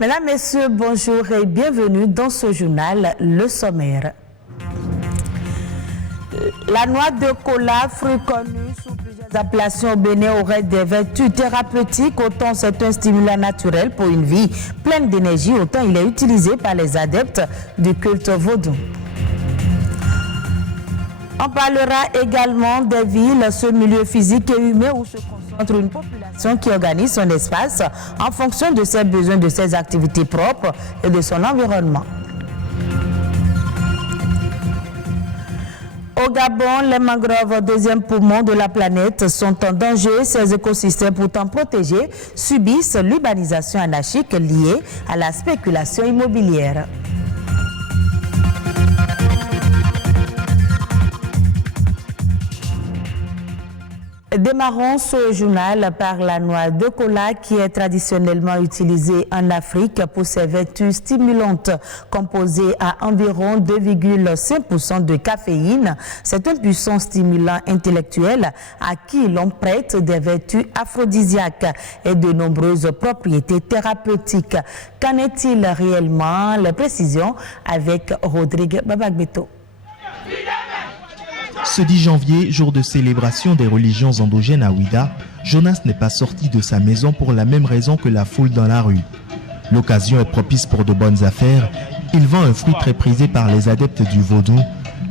Mesdames, Messieurs, bonjour et bienvenue dans ce journal, le sommaire. La noix de cola, fruit connu sous plusieurs appellations au Bénin, aurait des vertus thérapeutiques. Autant c'est un stimulant naturel pour une vie pleine d'énergie, autant il est utilisé par les adeptes du culte vaudou. On parlera également des villes, ce milieu physique et humain où se concentre une population qui organise son espace en fonction de ses besoins, de ses activités propres et de son environnement. Au Gabon, les mangroves, deuxième poumon de la planète, sont en danger. Ces écosystèmes pourtant protégés subissent l'urbanisation anarchique liée à la spéculation immobilière. Démarrons ce journal par la noix de cola qui est traditionnellement utilisée en Afrique pour ses vertus stimulantes. Composée à environ 2,5% de caféine, c'est un puissant stimulant intellectuel à qui l'on prête des vertus aphrodisiaques et de nombreuses propriétés thérapeutiques. Qu'en est-il réellement? Les précisions avec Rodrigue Babagbeto. Ce 10 janvier, jour de célébration des religions endogènes à Ouidah, Jonas n'est pas sorti de sa maison pour la même raison que la foule dans la rue. L'occasion est propice pour de bonnes affaires. Il vend un fruit très prisé par les adeptes du vaudou,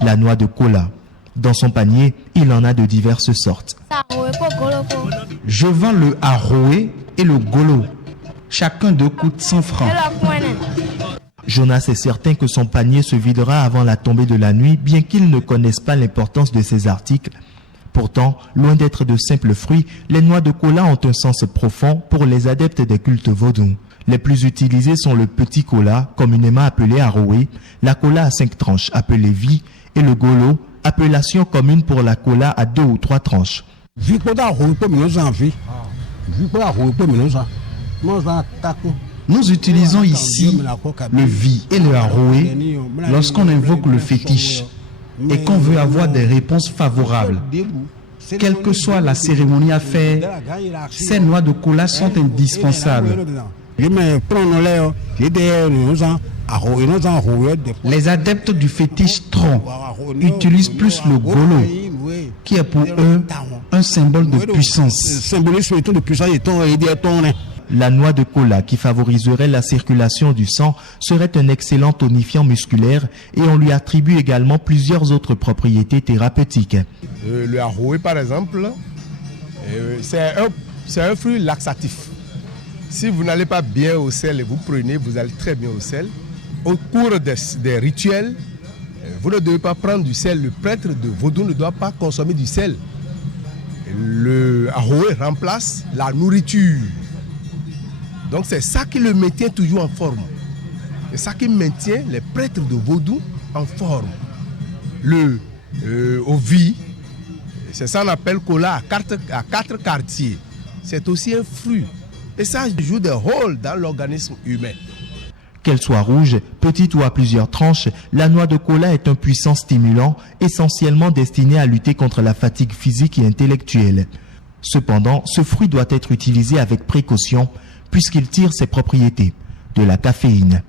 la noix de cola. Dans son panier, il en a de diverses sortes. Je vends le aroé et le golo. Chacun deux coûte 100 francs. Jonas est certain que son panier se videra avant la tombée de la nuit, bien qu'il ne connaisse pas l'importance de ces articles. Pourtant, loin d'être de simples fruits, les noix de cola ont un sens profond pour les adeptes des cultes vaudous. Les plus utilisés sont le petit cola, communément appelé aroé, la cola à 5 tranches, appelée vie, et le golo, appellation commune pour la cola à 2 ou 3 tranches. Nous utilisons ici le vi et le aroé lorsqu'on invoque le fétiche et qu'on veut avoir des réponses favorables. Quelle que soit la cérémonie à faire, ces noix de cola sont indispensables. Les adeptes du fétiche tronc utilisent plus le golo, qui est pour eux un symbole de puissance. La noix de cola, qui favoriserait la circulation du sang, serait un excellent tonifiant musculaire et on lui attribue également plusieurs autres propriétés thérapeutiques. Le aroé, par exemple, c'est un fruit laxatif. Si vous n'allez pas bien au sel et vous prenez, vous allez très bien au sel. Au cours des rituels, vous ne devez pas prendre du sel. Le prêtre de vaudou ne doit pas consommer du sel. Le aroé remplace la nourriture. Donc c'est ça qui le maintient toujours en forme. C'est ça qui maintient les prêtres de vaudou en forme. Au vie, c'est ça qu'on appelle cola à 4 quartiers. C'est aussi un fruit. Et ça joue des rôles dans l'organisme humain. Qu'elle soit rouge, petite ou à plusieurs tranches, la noix de cola est un puissant stimulant, essentiellement destiné à lutter contre la fatigue physique et intellectuelle. Cependant, ce fruit doit être utilisé avec précaution, puisqu'il tire ses propriétés, de la caféine.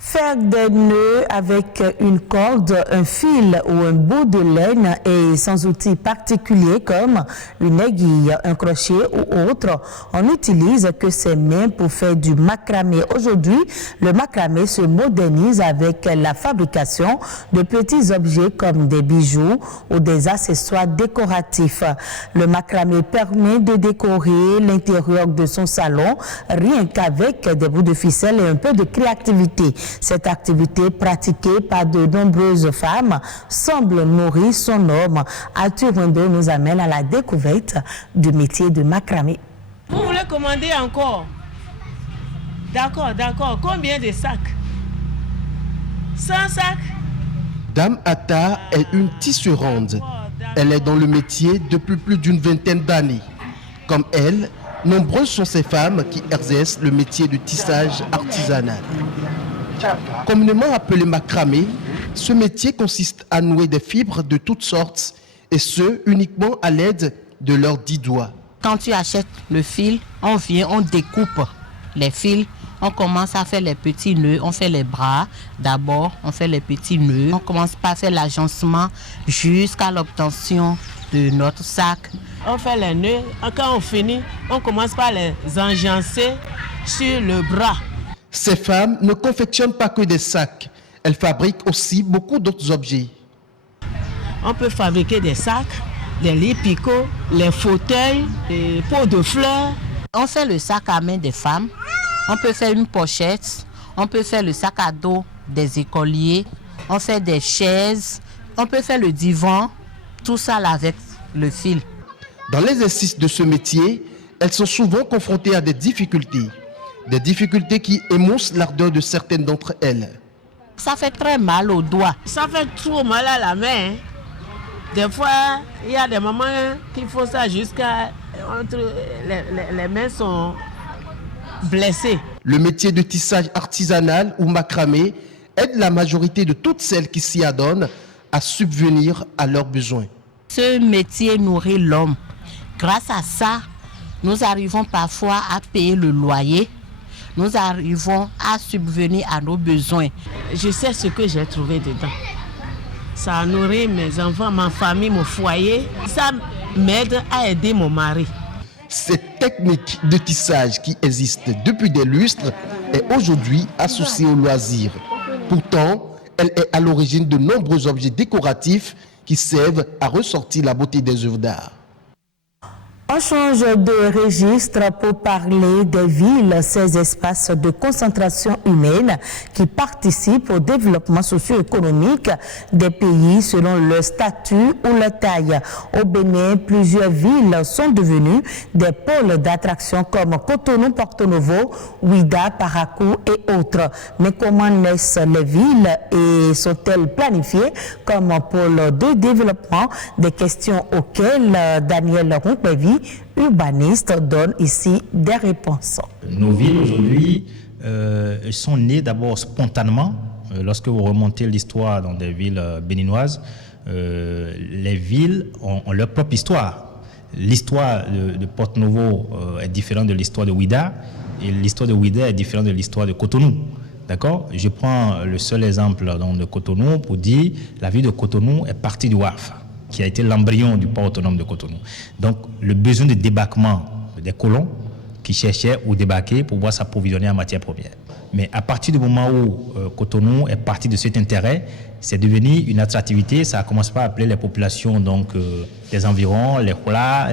Faire des nœuds avec une corde, un fil ou un bout de laine et sans outils particuliers comme une aiguille, un crochet ou autre, on n'utilise que ses mains pour faire du macramé. Aujourd'hui, le macramé se modernise avec la fabrication de petits objets comme des bijoux ou des accessoires décoratifs. Le macramé permet de décorer l'intérieur de son salon rien qu'avec des bouts de ficelle et un peu de créativité. Cette activité pratiquée par de nombreuses femmes semble nourrir son homme. Arthur Wendo nous amène à la découverte du métier de macramé. Vous voulez commander encore? D'accord. Combien de sacs? 100 sacs? Dame Atta est une tisserande. Elle est dans le métier depuis plus d'une vingtaine d'années. Comme elle, nombreuses sont ces femmes qui exercent le métier de tissage artisanal. Communément appelé macramé, ce métier consiste à nouer des fibres de toutes sortes et ce, uniquement à l'aide de leurs 10 doigts. Quand tu achètes le fil, on vient, on découpe les fils On commence à faire les petits nœuds, on fait les bras. D'abord, on fait les petits nœuds. On commence par faire l'agencement jusqu'à l'obtention de notre sac. On fait les nœuds. Quand on finit, on commence par les enjancer sur le bras. Ces femmes ne confectionnent pas que des sacs. Elles fabriquent aussi beaucoup d'autres objets. On peut fabriquer des sacs, des lits picots, les fauteuils, des pots de fleurs. On fait le sac à main des femmes. On peut faire une pochette. On peut faire le sac à dos des écoliers. On fait des chaises. On peut faire le divan. Tout ça là avec le fil. Dans l'exercice de ce métier, elles sont souvent confrontées à des difficultés. Des difficultés qui émoussent l'ardeur de certaines d'entre elles. Ça fait très mal aux doigts. Ça fait trop mal à la main. Des fois, il y a des moments qui font ça jusqu'à... Les mains sont blessées. Le métier de tissage artisanal ou macramé aide la majorité de toutes celles qui s'y adonnent à subvenir à leurs besoins. Ce métier nourrit l'homme. Grâce à ça, nous arrivons parfois à payer le loyer. Nous arrivons à subvenir à nos besoins. Je sais ce que j'ai trouvé dedans. Ça nourrit mes enfants, ma famille, mon foyer. Ça m'aide à aider mon mari. Cette technique de tissage qui existe depuis des lustres est aujourd'hui associée au loisir. Pourtant, elle est à l'origine de nombreux objets décoratifs qui servent à ressortir la beauté des œuvres d'art. On change de registre pour parler des villes, ces espaces de concentration humaine qui participent au développement socio-économique des pays selon leur statut ou leur taille. Au Bénin, plusieurs villes sont devenues des pôles d'attraction comme Cotonou, Porto Novo, Ouidah, Parakou et autres. Mais comment naissent les villes et sont-elles planifiées comme pôle de développement? Des questions auxquelles Daniel Rompévi, urbaniste, donne ici des réponses. Nos villes aujourd'hui sont nées d'abord spontanément. Lorsque vous remontez l'histoire dans des villes béninoises, les villes ont leur propre histoire. L'histoire de Porto Novo est différente de l'histoire de Ouidah et l'histoire de Ouidah est différente de l'histoire de Cotonou. D'accord? Je prends le seul exemple de Cotonou pour dire la ville de Cotonou est partie du WAF, qui a été l'embryon du port autonome de Cotonou. Donc, le besoin de débarquement des colons qui cherchaient où débarquer pour pouvoir s'approvisionner en matière première. Mais à partir du moment où Cotonou est parti de cet intérêt, c'est devenu une attractivité. Ça a commencé par appeler les populations des environs, les Hula,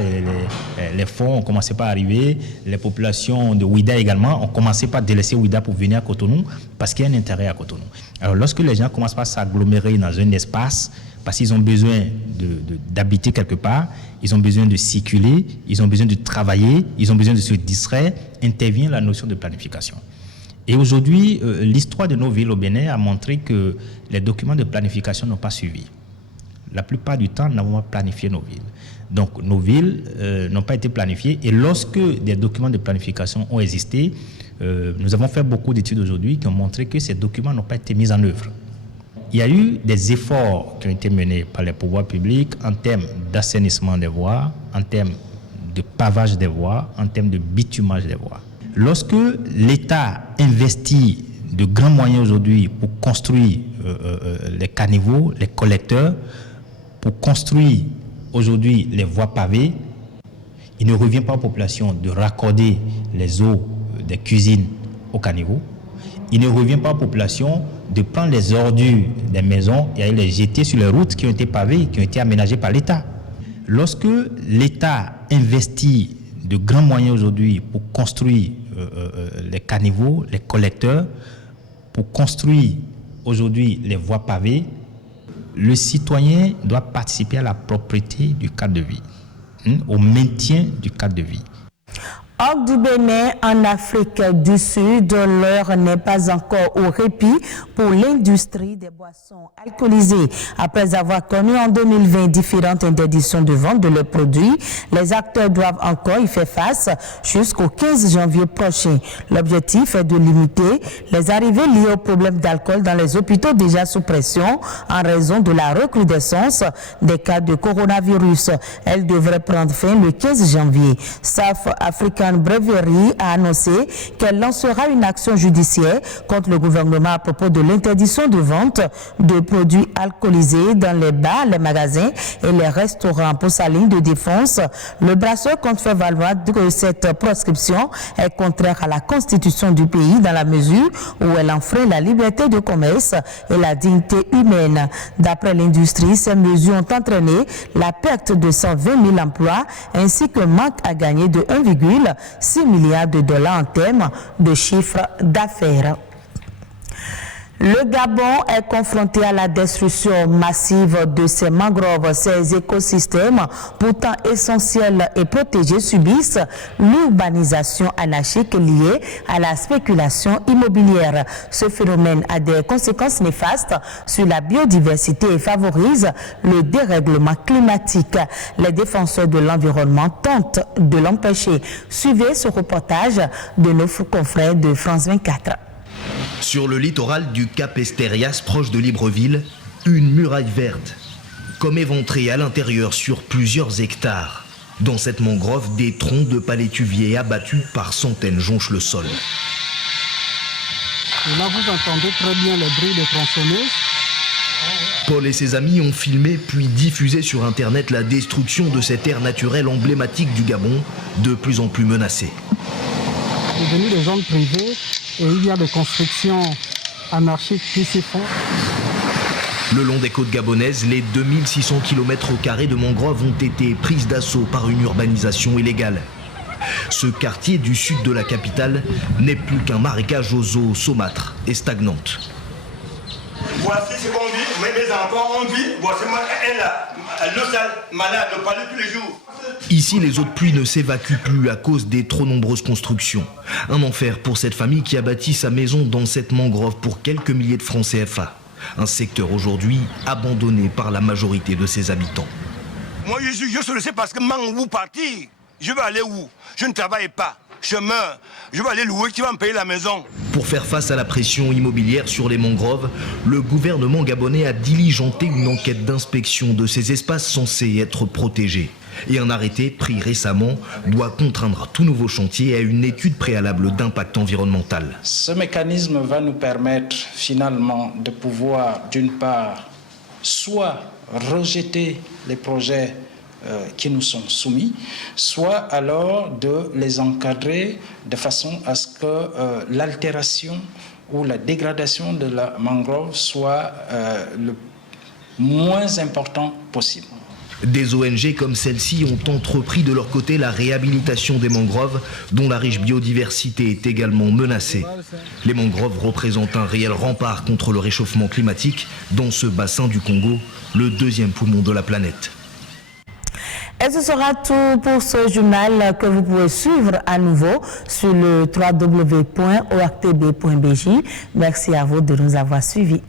les fonds ont commencé par arriver. Les populations de Ouidah également ont commencé par délaisser Ouidah pour venir à Cotonou parce qu'il y a un intérêt à Cotonou. Alors, lorsque les gens commencent par s'agglomérer dans un espace, parce qu'ils ont besoin d'habiter quelque part, ils ont besoin de circuler, ils ont besoin de travailler, ils ont besoin de se distraire, intervient la notion de planification. Et aujourd'hui, l'histoire de nos villes au Bénin a montré que les documents de planification n'ont pas suivi. La plupart du temps, nous n'avons pas planifié nos villes. Donc, nos villes n'ont pas été planifiées. Et lorsque des documents de planification ont existé, nous avons fait beaucoup d'études aujourd'hui qui ont montré que ces documents n'ont pas été mis en œuvre. Il y a eu des efforts qui ont été menés par les pouvoirs publics en termes d'assainissement des voies, en termes de pavage des voies, en termes de bitumage des voies. Lorsque l'État investit de grands moyens aujourd'hui pour construire les caniveaux, les collecteurs, pour construire aujourd'hui les voies pavées, il ne revient pas aux populations de raccorder les eaux des cuisines aux caniveaux. Il ne revient pas aux populations de prendre les ordures des maisons et aller les jeter sur les routes qui ont été pavées, qui ont été aménagées par l'État. Lorsque l'État investit de grands moyens aujourd'hui pour construire les caniveaux, les collecteurs, pour construire aujourd'hui les voies pavées, le citoyen doit participer à la propriété du cadre de vie, au maintien du cadre de vie. Hors du Bénin, en Afrique du Sud, l'heure n'est pas encore au répit pour l'industrie des boissons alcoolisées. Après avoir connu en 2020 différentes interdictions de vente de leurs produits, les acteurs doivent encore y faire face jusqu'au 15 janvier prochain. L'objectif est de limiter les arrivées liées aux problèmes d'alcool dans les hôpitaux déjà sous pression en raison de la recrudescence des cas de coronavirus. Elle devrait prendre fin le 15 janvier. SAF Africa Morgan Brewery a annoncé qu'elle lancera une action judiciaire contre le gouvernement à propos de l'interdiction de vente de produits alcoolisés dans les bars, les magasins et les restaurants. Pour sa ligne de défense, le brasseur compte faire valoir que cette proscription est contraire à la constitution du pays dans la mesure où elle enfreint la liberté de commerce et la dignité humaine. D'après l'industrie, ces mesures ont entraîné la perte de 120 000 emplois ainsi qu'un manque à gagner de 1,6 milliard de dollars en termes de chiffre d'affaires. Le Gabon est confronté à la destruction massive de ses mangroves. Ces écosystèmes, pourtant essentiels et protégés, subissent l'urbanisation anarchique liée à la spéculation immobilière. Ce phénomène a des conséquences néfastes sur la biodiversité et favorise le dérèglement climatique. Les défenseurs de l'environnement tentent de l'empêcher. Suivez ce reportage de nos confrères de France 24. Sur le littoral du Cap Esterias, proche de Libreville, une muraille verte, comme éventrée à l'intérieur sur plusieurs hectares. Dans cette mangrove, des troncs de palétuviers abattus par centaines jonchent le sol. Et là, vous entendez très bien le bruit des tronçonneuses. Paul et ses amis ont filmé puis diffusé sur Internet la destruction de cette aire naturelle emblématique du Gabon, de plus en plus menacée. C'est devenu des zones privées et il y a des constructions anarchiques qui s'y font. Le long des côtes gabonaises, les 2600 km² de mangroves ont été prises d'assaut par une urbanisation illégale. Ce quartier du sud de la capitale n'est plus qu'un marécage aux eaux saumâtres et stagnantes. Voici ce qu'on vit, mes enfants ont vit, voici moi, elle là, l'eau sale, malade, on parle tous les jours. Ici, les eaux de pluie ne s'évacuent plus à cause des trop nombreuses constructions. Un enfer pour cette famille qui a bâti sa maison dans cette mangrove pour quelques milliers de francs CFA. Un secteur aujourd'hui abandonné par la majorité de ses habitants. Moi, je le sais parce que où partir? Je vais aller où? Je ne travaille pas. Je meurs. Je vais aller louer, qui va me payer la maison? Pour faire face à la pression immobilière sur les mangroves, le gouvernement gabonais a diligenté une enquête d'inspection de ces espaces censés être protégés. Et un arrêté pris récemment doit contraindre tout nouveau chantier à une étude préalable d'impact environnemental. Ce mécanisme va nous permettre finalement de pouvoir, d'une part, soit rejeter les projets qui nous sont soumis, soit alors de les encadrer de façon à ce que l'altération ou la dégradation de la mangrove soit le moins important possible. Des ONG comme celle-ci ont entrepris de leur côté la réhabilitation des mangroves, dont la riche biodiversité est également menacée. Les mangroves représentent un réel rempart contre le réchauffement climatique dans ce bassin du Congo, le deuxième poumon de la planète. Et ce sera tout pour ce journal que vous pouvez suivre à nouveau sur le www.oactb.bj. Merci à vous de nous avoir suivis.